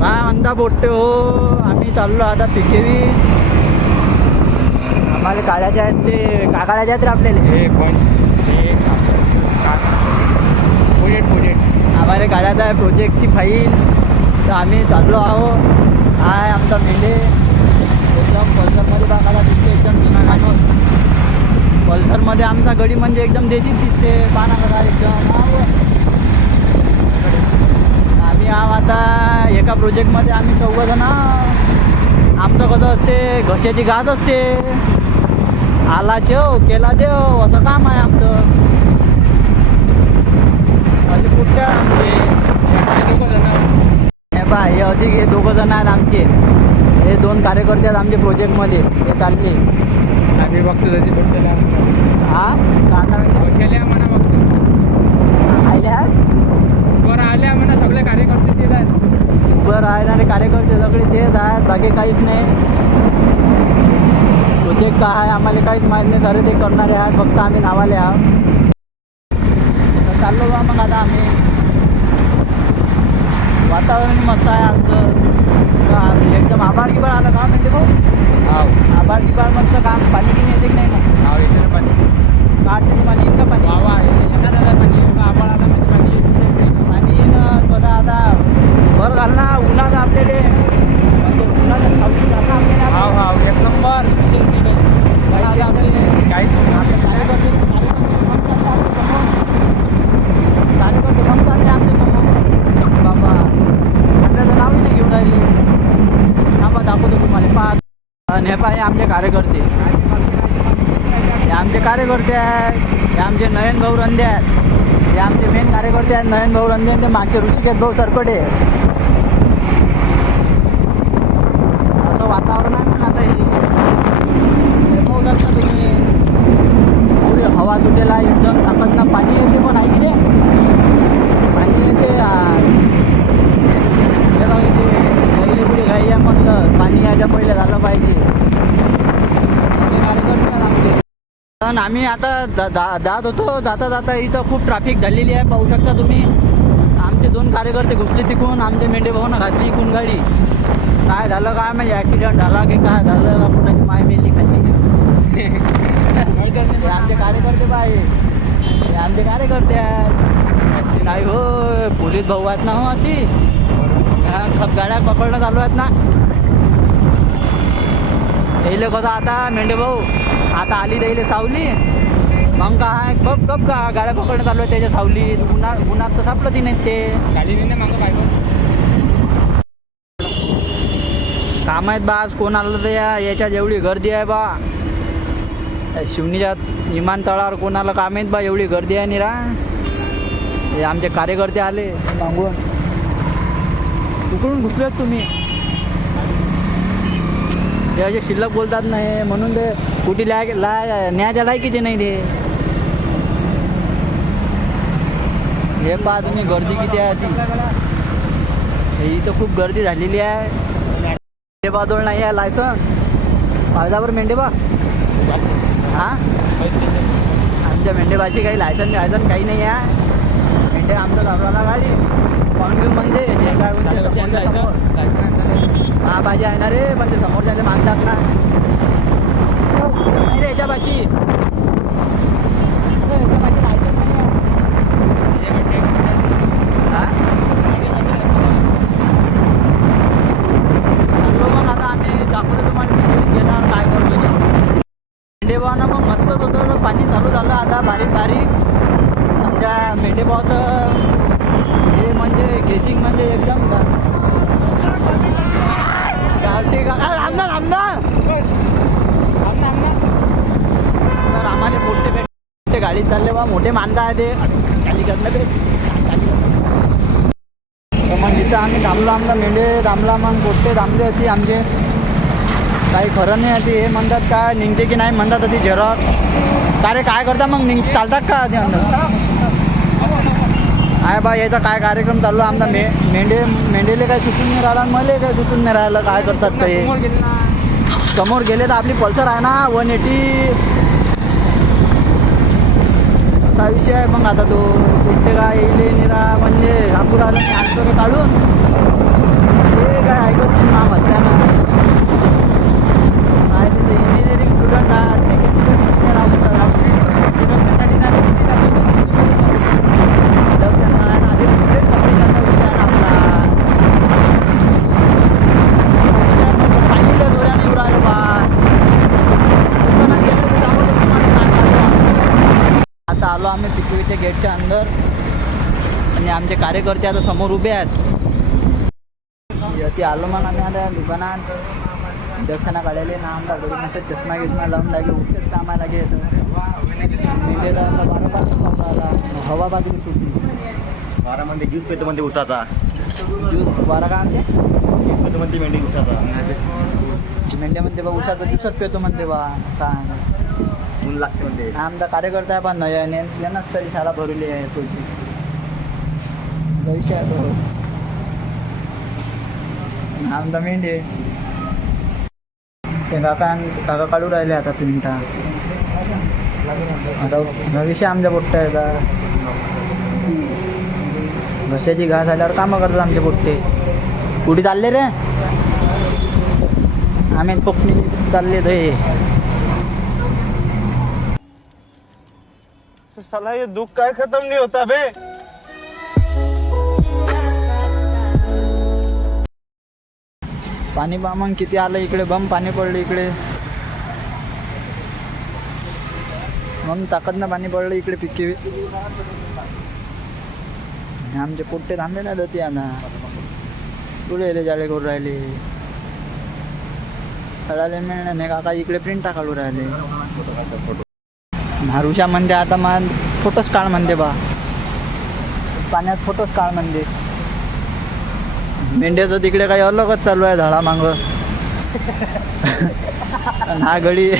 काय म्हणता बोट्टे हो, आम्ही चाललो आता पिकेवी. आम्हाला काढायचे आहेत ते का काढायचे आहेत रे आपल्याला हे पण हे प्रोजेक्ट आम्हाला काढायचं आहे प्रोजेक्टची फाईल. तर आम्ही चाललो आहो. आहे आमचा मेंढे एकदम पल्सरमध्ये बघायला दिसते, एकदम जुना माणूस. पल्सरमध्ये आमचा गडी म्हणजे एकदम देशीच दिसते, पाना बघा एकदम. आम्ही आहो आता एका प्रोजेक्टमध्ये आम्ही 14 जण. आमचं कसं असते, घशाची गाज असते. आला जेव केला देव असं काम आहे आमचं. असे कुठल्या हे बा हे अधिक हे 2 जण आहेत आमचे. हे 2 कार्यकर्ते आहेत आमचे प्रोजेक्टमध्ये. हे चालले आम्ही बघतो त्याची बोट्याला. हा बोट्याला म्हणा बघतो. आल्या बरं आल्या म्हणा, सगळे कार्यकर्ते तेच आहेत. उभं राहणारे कार्यकर्ते सगळे तेच आहेत, बाकी काहीच नाही. प्रोजेक्ट काय आहे आम्हाला काहीच माहीत नाही. सर ते करणारे आहेत, फक्त आम्ही नावाले आहोत. तर चाललो बा मग आता आम्ही. वातावरण मस्त आहे आमचं. एकदम आभाळ गिबाळ आलं का म्हणजे भाऊ. हाव आभाळ गिबाळ मस्त काम. पाणी गिनी येते की नाही मग. हाव येते पाणी. काढते पाणी इतकं पाणी. वावा येणार पाणी. आभाळ आला म्हणजे पाणी येते. पाणी येणं कसं आता बरं झालं ना. उन्हाचं आपल्याला म्हणजे उन्हाचं सावली झालं आपल्याला. हाव हाव एक नंबर. काही आपल्याला काय कार्यकर्ते मग चालले आमच्या समोर. बाबा आपल्याचं नावही नाही घेऊन राहिले. बाबा दाखवतो तुम्हाला. पाच हे पाय आमचे कार्यकर्ते. हे आमचे कार्यकर्ते आहेत. हे आमचे नयन भाऊ रंदे आहेत. हे आमचे मेन कार्यकर्ते आहेत नयन भाऊ रंदे. ते मागचे ऋषिकेश भाऊ सरकडे. असं वातावरण आहे म्हणून आता हे पाहूलात ना तुम्ही. पुढे हवा सुटेला एकदम ताकद ना. पाणी येते पण आहे की रे. पाणी येते पहिले पुढे घाई आहे म्हटलं. पाणी यायच्या पहिले झालं पाहिजे. कार्यकर्ते आहेत आमचे. पण आम्ही आता जात होतो. जाता जाता इथं खूप ट्रॅफिक झालेली आहे, पाहू शकता तुम्ही. आमचे 2 कार्यकर्ते घुसले तिकून. आमचे मेंढे भाऊनं घातली इकून गाडी. काय झालं काय म्हणजे ॲक्सिडेंट झाला की काय झालं का कुणाची माय मेली खाली. आमचे कार्यकर्ते बाय. हे आमचे कार्यकर्ते आहेत. नाही हो पोलीस भाऊ आहेत ना. हो ती खप गाड्या पकडणं चालू आहेत ना. त्याला कसं आता मेंढे भाऊ आता आली द्यायला सावली. मग काय कप कप का गाड्या पकडणं चालू आहे त्याच्या सावलीत. उन्हात तर सापडत नाही ते. गाडी नाही मागं काय काम आहेत बा. आज कोण आलं तर याच्यात एवढी गर्दी आहे बा. शिवणीच्या विमानतळावर कोणाला काम आहेत बा. एवढी गर्दी आहे निरा. हे आमचे कार्यकर्ते आले मागून. उकडून घुसलेत तुम्ही. ते असे शिल्लक बोलतात नाही म्हणून ते कुठे न्यायच्या लायकीचे नाही ते. हे पहा तुम्ही गर्दी किती आहे ती. इथं खूप गर्दी झालेली आहे. मेंढेबाजवळ नाही आहे लायसन. कागदावर मेंढेबा हां आमच्या मेंढेबाशी काही लायसन काही नाही आहे. मेंढे आमचं दाखवायला गाडी कॉन्व्ह्यू म्हणजे जे काय होते समोर महाबाजी आहे ना रे. पण ते समोर त्याला मागतात ना. नाही रे याच्यापाशी लायसन नाही आहे. मग आता आम्ही दाखवतो तुम्हाला गेला काय करतो. मेंढेभावानं मग म्हटलंच होतं तर पाणी चालू झालं आता बारीक बारीक. आमच्या मेंढेभावाचं हे म्हणजे गेसिंग म्हणजे एकदम गावठी का आमदार तर आम्हाला मोठे गाडीत चालले बा. मोठे माणसं आहे ते खाली करणं ते. तर मग इथं आम्ही थांबलो. आमचा मेंढे थांबला. मग पोट्टे थांबले होती आमचे. काही खरं नाही आहे. हे म्हणतात काय निघते की नाही म्हणतात ती झेरॉक्स. का रे काय करता मग चालतात का ते म्हणतात. आहे बा याचा काय कार्यक्रम चालू आहे. आमचा मेंढेले काही सुचून नाही राहिला. मला काही सुचून नाही राहिलं काय करतात ते. समोर गेले तर आपली पल्सर आहे ना 180. असा विषय आहे. मग आता तो कुठे काय येईल निरा म्हणजे आपण आलं आणतो रे काढून. आम्ही पिकवीच्या गेटच्या अंदर आणि आमचे कार्यकर्ते आता समोर उभे आहेत. ती आलो मग आम्ही आता दुकानात दक्षिणा काढायला ना आमचा घरी मस्त चष्मा गिष्मा लावून लागे उठतेच कामाला लागे येतं. हवा बाजूला सुटली. बारामध्ये ज्यूस पेतो म्हणते उसाचा. ज्यूस बारा का आणते ज्यूस पेतो म्हणते मेंढी उसाचा. मेंढ्या म्हणते बा उसाचा ज्यूसच पेतो म्हणते बा काय ऊन लागते म्हणते. आमचा कार्यकर्ता आहे पण यांनाच तरी शाळा भरवली आहे तुझी पैसे आहे तो आमचा मेंढे ते काका काढू राहिले आता प्रिंटा आता विषय आमच्या पोट्टे आहे का घशाची घास आल्यावर कामं करतात आमचे पोट्टे. कुठे चालले रे आम्ही कोकणी चालले ते साला ये दुख काय खत्म नहीं होता बे. पाणी बा मग किती आलं इकडे बम पाणी पडलं इकडे मग ताकदनं पाणी पडलं इकडे पिके आमचे पोट्टे थांबले ना दती आता पुढे येले जाळे करून राहिले कळाले मिळणार नाही काका इकडे प्रिंटा काढू राहिले. मारुषा म्हणते आता मग फोटोच काढ म्हणते बा पाण्यात फोटोच काढ म्हणते. मेंढ्याचं तिकडे काही अलगच चालू आहे झाडा मांग हा घडी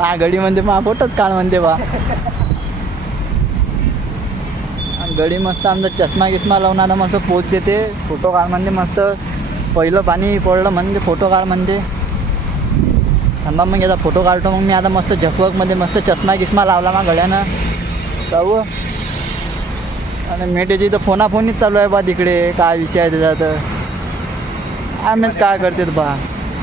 हा घडी म्हणते मग फोटोच काढ म्हणते बा. गडी मस्त आमचा चष्मा गिस्मा लावून आता मस्त पोच देते फोटो काढ म्हणते मस्त पहिलं पाणी पडलं म्हणजे फोटो काढ म्हणते. थांबा मग याचा फोटो काढतो मग मी आता मस्त झकवकमध्ये मस्त चष्मा गिस्मा लावला मग गड्यानं जाऊ आणि मेटेची तर फोनाफोनीच चालू आहे बा तिकडे काय विषय आहे त्याच्यात आम्ही काय करते बा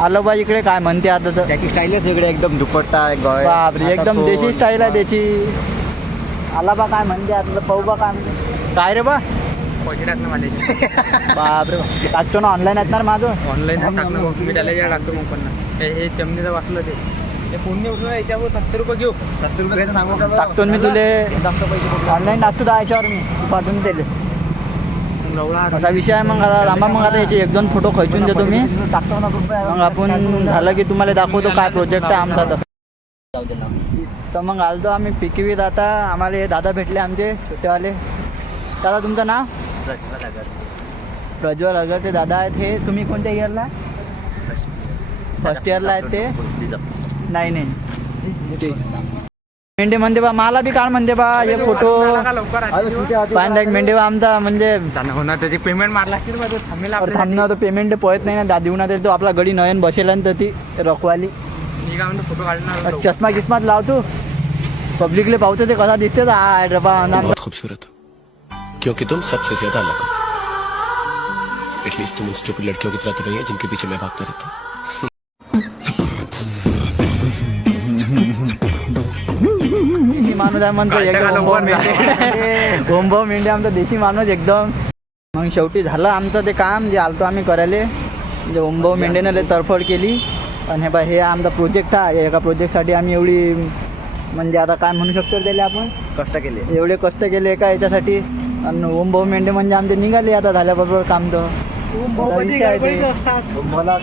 आलं बा इकडे काय म्हणते आता तर त्याची स्टाईलच वेगळी एकदम दुपट्टा आहे गळ बापरे एकदम देशी स्टाईल आहे त्याची. आला बा काय म्हणते आता तर पाहू बा काय म्हणते काय रे बा पैसे टाकणं मला बापरे टाकतो ना ऑनलाईन असणार माझं ऑनलाईन टाकणं मग मी त्याला टाकतो मग पण हे चमनीचं वाचलं ते पुण्य उठलं याच्यावर 70 रुपये घेऊ. 70 रुपये सांगू का टाकतो मी तुले जास्त पैसे ऑनलाईन टाकतो तर याच्यावर मी पाठवून दिले रवळा असा विषय आहे. मग आता लांबा मग आता याचे 1-2 फोटो खेचून देतो मी टाकतो ना रुपये मग आपण झालं की तुम्हाला दाखवतो काय प्रोजेक्ट आहे आमचा तर मग आलतो आम्ही पिकवीत. आता आम्हाला हे दादा भेटले आमचे छोटेवाले. दादा तुमचं नाव प्रज्वल अगर ते दादा आहेत. हे तुम्ही कोणत्या इयरला फर्स्ट इयरला आहेत ते नाही मेंढे म्हणते बा मला बी काढ म्हणते बा हे फोटो लवकर पांढरा एक मेंढे बा आमचा म्हणजे होणार त्याची पेमेंट मारला की थांबेल थांबणं तर पेमेंट पळत नाही ना दादी उन्हा तो आपला गडी नयन बसेल तर ती रखवाली मी काय म्हणतो फोटो काढणार चष्मा गिस्मात लावतो पब्लिकले पाहतो ते कसा दिसते बहुत खूबसूरत हो क्योंकि तुम सबसे ज्यादा अलग हो. एटलीस्ट तुम उन स्टूपिड लड़कियों की तरह तो नहीं है जिनके पीछे मैं भागता रहता हूँ. देशी माणूस आहे म्हणतो एकदम ओमभाऊ मेंढे आमचा देशी माणूस एकदम. मग शेवटी झालं आमचं ते काम जे आलतो आम्ही करायला म्हणजे ओमभाऊ मेंढेनं लय तडफड केली. आणि हे बा हे आमचा प्रोजेक्ट आहे. एका प्रोजेक्टसाठी आम्ही एवढी म्हणजे आता काय म्हणू शकतो त्याला आपण कष्ट केले एवढे कष्ट केले एका याच्यासाठी. आणि ओमभाऊ मेंढे म्हणजे आमचे निघाले आता झाल्याबरोबर काम तर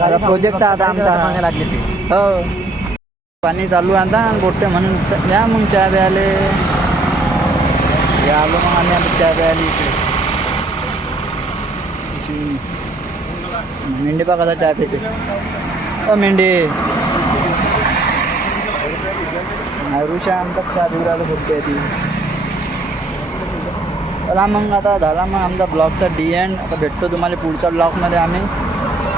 आता प्रोजेक्ट आता आमचा लागले ते हो पाणी चालू आता बोटते म्हणून या मग चहा प्यायले आलो मग आम्ही आता चहा प्यायला इकडे मेंढे बा कसा चहा पिते मेंढे नैरुषा आमचा चहा पिऊ राहिलो बोलते ती. चला मग आता झाला मग आमचा ब्लॉगचा एंड. आता भेटतो तुम्हाला पुढच्या ब्लॉगमध्ये. आम्ही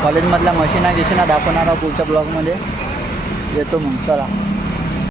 कॉलेजमधल्या मशीना गिशीना दाखवणार आहोत पुढच्या ब्लॉगमध्ये येतो मग चला.